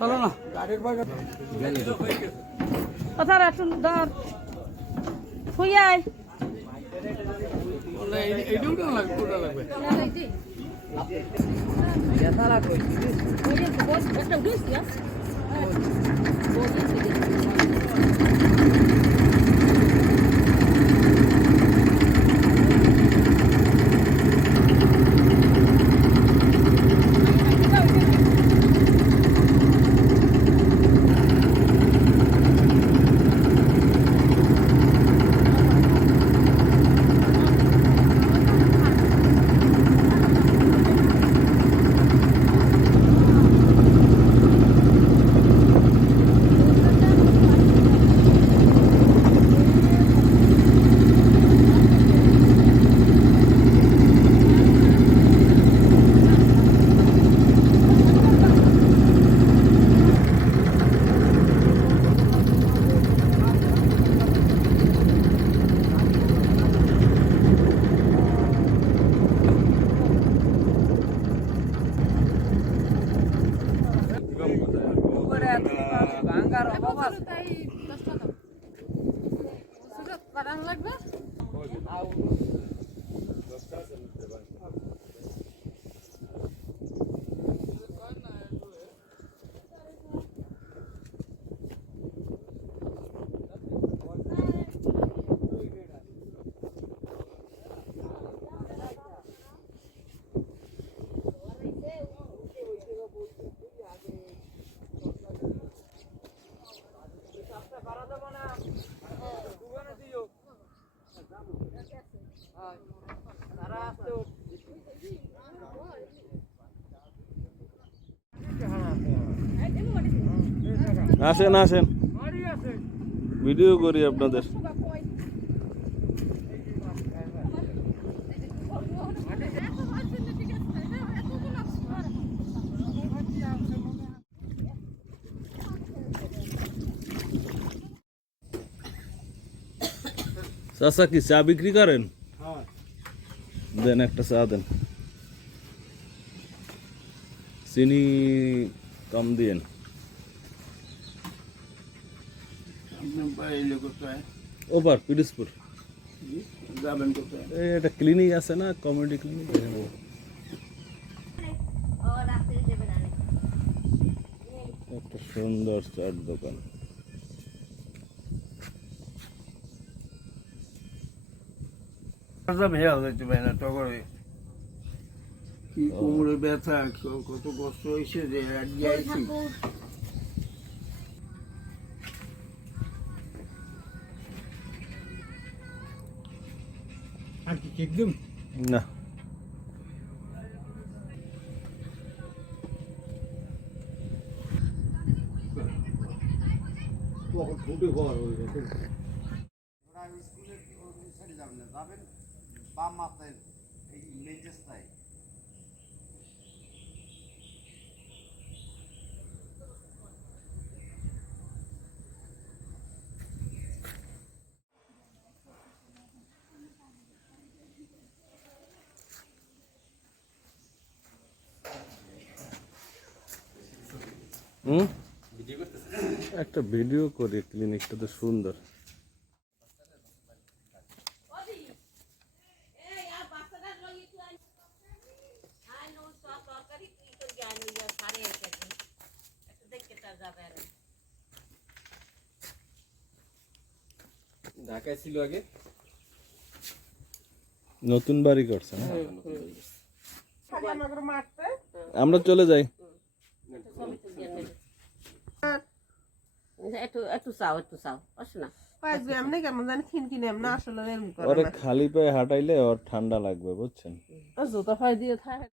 চলো না গাড়ির বাগা কথা রাখুন ধর শুই আয় বলে এইটুকু না লাগবে পুরো লাগবে ব্যথা লাগবে ওই যে বস একটা উঠিস না আসেন আসেন ভিডিও করি আপনাদের চাচা কি চা বিক্রি করেন দেন একটা চা দেন চিনি কম দিয়েন ওপার পিরোজপুর এটা ক্লিনিক আছে না কমিউনিটি ক্লিনিক একটা সুন্দর চার দোকান কি কোমরে ব্যথা কত কষ্ট হয়েছে যে আজকে আর কি কেক দিম না যাবেন বাম মাথায় এই লেজেস্তায় একটা ভিডিও করি ক্লিনিকটা তো সুন্দর তরকারি কি করে ঢাকায় ছিল আগে। নতুন বাড়ি করছে না? খালি আমাদের মারতে আমরা চলে যাই। একটু চাও আসো না কয়েকদিন এমনি কেমন জানি খিনখিনে এমনি আসলে এরকম করে ওরে না। খালি পায়ে হাঁটাইলে ওর ঠান্ডা লাগবে বুঝছেন। জুতা ফাই দিয়ে থাকে